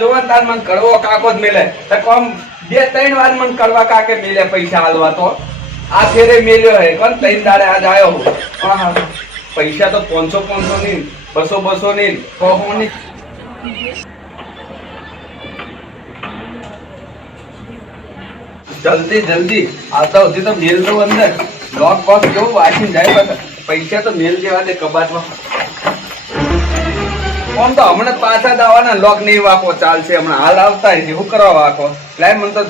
જોવો ને તાર મને કડવો કાકો જ મેલે તો કોમ 2-3 વાર મને કડવા કાકે મેલે પૈસા હાલવા તો આ ફેરે મેલ્યો હે કોણ 3 દાડે આજ આવ્યો હું પૈસા તો 500 ની 200 ની 100 ની જલ્દી આવતા સુધી તો મેલ દો અંદર લોક બોક કેવું વાંચીને જાય પૈસા તો મેલ દેવા દે કબાટમાં કોણ તો હમણાં પાછા દાવાના લોક નહીં વાકો ચાલશે હમણાં હાલ આવતા શું કરવા વાકો લાય મને તો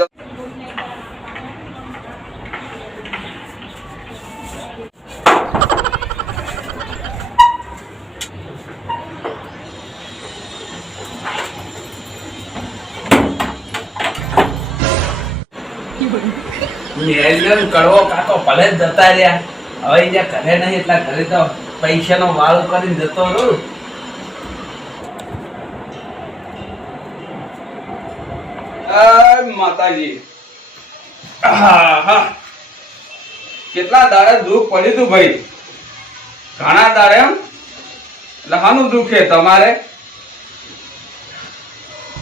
કડવો કાકો ભલે જ જતા રહ્યા હવે જ્યાં ઘરે નહીં એટલા ઘરે તો પૈસાનો વાળો કરીને જતો રહું માતાજી કેટલા દાડે દુઃખ પડ્યું તું ભાઈ ઘણા દાડે એમ એટલે હાનું દુઃખ છે તમારે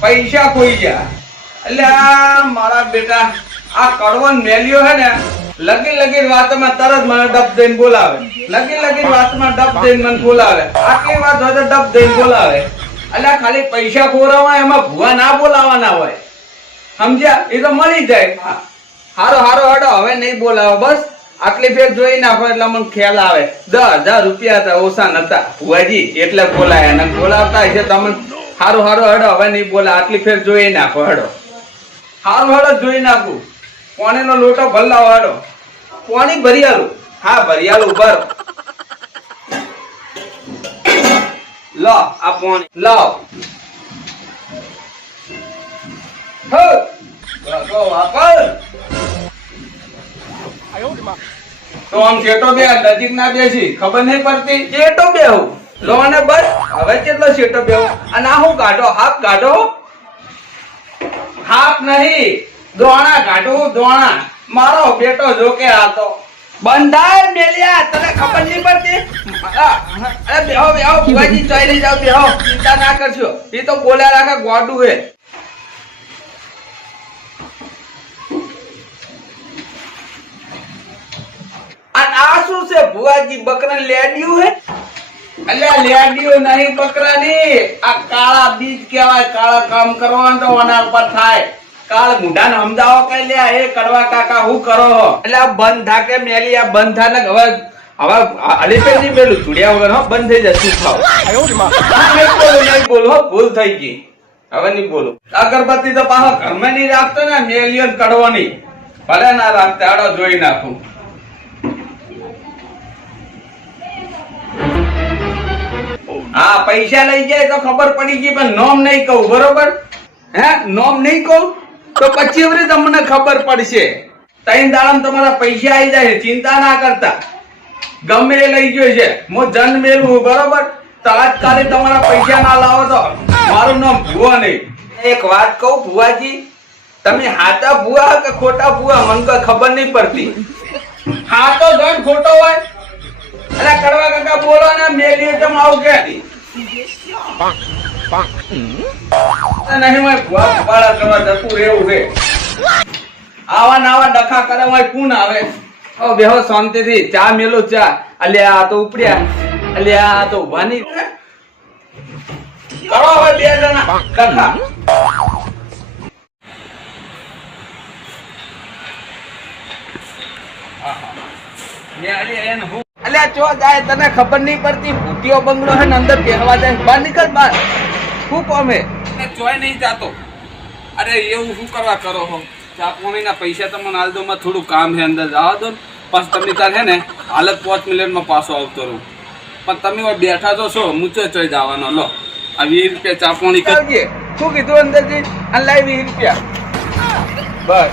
પૈસા ખોઈ ગયા એટલે મારા બેટા આ કડવન મેલ્યો હે ને લગી વાતમાં તરત મને ડબ દઈને બોલાવે લગી વાતમાં ડબ દઈને મને બોલાવે આટલી વાત હોય તો ડબ દઈને બોલાવે એટલે ખાલી પૈસા ખોરવા એમાં ભૂવા ના બોલાવાના હોય સમજ્યા એ તો મળી જાય હારો હડો હવે નહીં બોલાવો બસ આટલી ફેર જોઈ નાખો એટલે મને ખ્યાલ આવે 10,000 રૂપિયા હતા ઓછા નતા ભુવાજી એટલે બોલાયા અને બોલાવતા હશે તમને હારો હડો હવે નહીં બોલા આટલી ફેર જોઈ નાખો હડો હારો હડો જોઈ નાખું પાણીનો લોટો ભરલાવો હડો પાણી ભરી આલું હા ભરી આલું ભરો લો આ પાણી લાવ તો આમ શેટો બે નજીક ના બેસી ખબર નહીં પડતી શેટો બે લો ને બસ હવે કેટલો શેટો બે અને આ હું કાઢો હાફ નહીં દોણા કાઢું દોણા મારો બેટો જોકે આતો બંધાય મેલ્યા તને ખબર નહીં પડતી અરે બેહો ભુવાજી ચોઈ લઈ જાવ બેહો ચિંતા ના કરશો એ તો બોલ્યા રાખે ગોડું હે આ શું છે ભુવાજી બકરા લેડિયું હે અલ્યા લેડિયું નહીં બકરાની આ કાળા બીજ કહેવાય કાળા કામ કરવાનું તો ઓના ઉપર થાય કાળ મુઢાને સમજાવો કે લ્યા એ કડવા કાકા હું કરો એટલે આ બંધ થા કે મેલી આ બંધ થા ને હવે અલીપે ની મેલું છોડ્યા વગર હો બંધ થઈ જશે ખાવ નહીં બોલો ભૂલ થઈ ગઈ હવે નહીં બોલો અગરબત્તી તો પાછો ઘરમાં નહીં રાખતો ને મેલિયો કડવો નહીં ભલે ના રાખતા આડો જોઈ નાખું હા પૈસા લઈ જાય તો ખબર પડી ગઈ પણ નોમ નહીં કહું બરોબર હે નોમ નહીં કહું તો પછી વળી તમને ખબર પડશે 3 દાડામાં તમારા પૈસા આવી જાય ચિંતા ના કરતા ગમે એ લઈ ગયો છે હું જન મેળવું બરોબર તાત્કાલિક તમારા પૈસા ના લાવો તો મારું નામ ભુવા નહીં એક વાત કહું ભુવાજી તમે હાચા ભુવા કે ખોટા ભુવા મને કોઈ ખબર નહીં પડતી હાચો જણ ખોટો હોય અરે કડવા કાકા બોલો ને મેલીએ તમ આવું કે નહીં હોય ભુવા પાડા કરવા જતું રહેવું છે આવા ડખા કરે હોય કોણ આવે ઓ બેહો શાંતિથી ચા મેલો ચા અલ્યા આ તો ઉપડ્યા અલ્યા આ તો ઉભાની કરો હવે 2 જણા ડખા અલ્યા ચો જાય તને ખબર નહીં પડતી ભૂતિયો બંગલો હે ને અંદર બેહવા જાય બહાર નીકળ બહાર શું કોમે ચોય નહીં જાતો અરે એવું શું કરવા કરો હો ચા પાણીના પૈસા તમને હાલ દો માં થોડું કામ છે અંદર જવા દો પછી તમે તાર હે ને હાલત 5 મિનિટમાં પાછો આવતો રહું પણ તમે બેઠા તો છો મૂચો ચોઈ જવાનો લો આ 20 રૂપિયા ચા પાણી કરજે શું કીધું અંદરથી અને લાવી 20 રૂપિયા બસ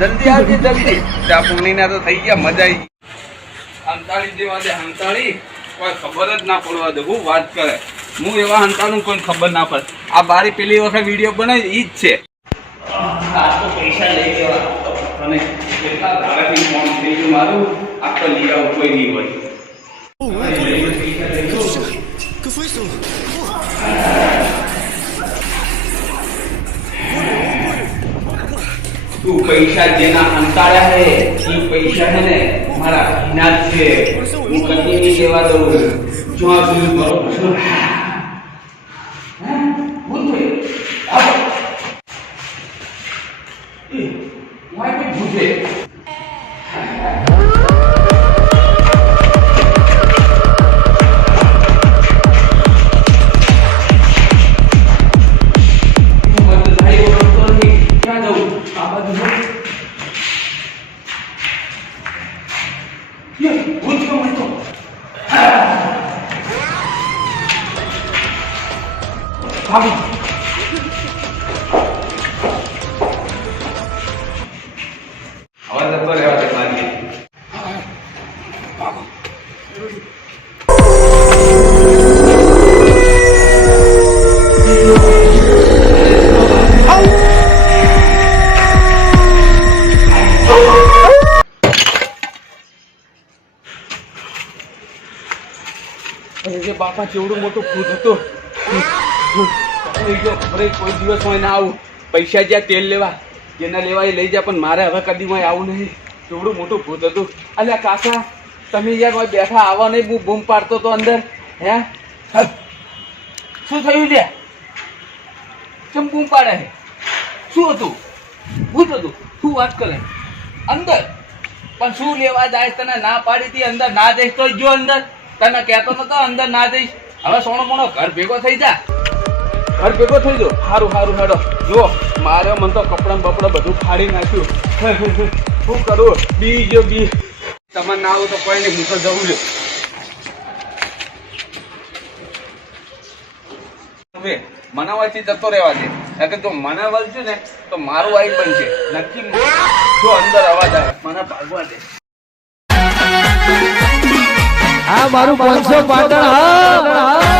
જલ્દી આવજે જલ્દી ચા પાણીના તો થઈ ગયા મજા આવી હંતાળી જેવા દે હંતાળી કોઈ ખબર જ ના પડવા દે હું વાત કરે હું એવા હંતાળું કોઈ ખબર ના પડે આ બારી પેલી વખત વિડીયો બનાવી ઈ જ છે પૈસા લઈ દેવા અને કેટલા ધારાથી ફોન થઈ ગયું મારું આ તો લઈ આવું કોઈ નહીં હોય તું પૈસા જેના અંતાળ્યા હે એ પૈસા હે ને મારા ભીના જ છે. હું કદી નહીં લેવા દઉં. જો આ બધું બરોબર છે. હું તો આવો એ વાય કોઈ ભૂજે બાપા કેવડું મોટું ભૂત હતું. કોઈ દિવસ હોય ના આવું. પૈસા જ્યાં તેલ લેવા જેના લેવા એ લઈ જા, પણ મારે હવે કદી માં આવું નહીં. કેવડું મોટું ભૂત હતું. અલ્યા કાકા તમે યાર કોઈ બેઠા આવા નહીં. હું બૂમ પાડતો તો અંદર. હે શું થયું લે? કેમ બૂમ પાડે? શું હતું? ભૂત હતું? શું વાત કરે? અંદર પણ શું લેવા જાય? તને ના પાડી હતી અંદર ના જઈશ તો જો અંદર. તને કહેતો નતો અંદર ના જઈશ. હવે સોનો મોનો ઘર ભેગો થઈ જા. ઘર ભેગો થઈ જો. સારું સારું હેડો. જો મારે મને તો કપડાં બપડા બધું ફાડી નાખ્યું. શું કરું? બી જો બી. તમે ના આવું તો કોઈ નહીં. હું તો જવું છું. હવે મનાવાથી જતો રહેવા દે. કારણ કે જો મનાવલ છે ને તો મારું આઈ બનશે નક્કી. જો અંદર અવાજ આવે મને ભાગવા દે. આ મારું 500 પાટણ. હા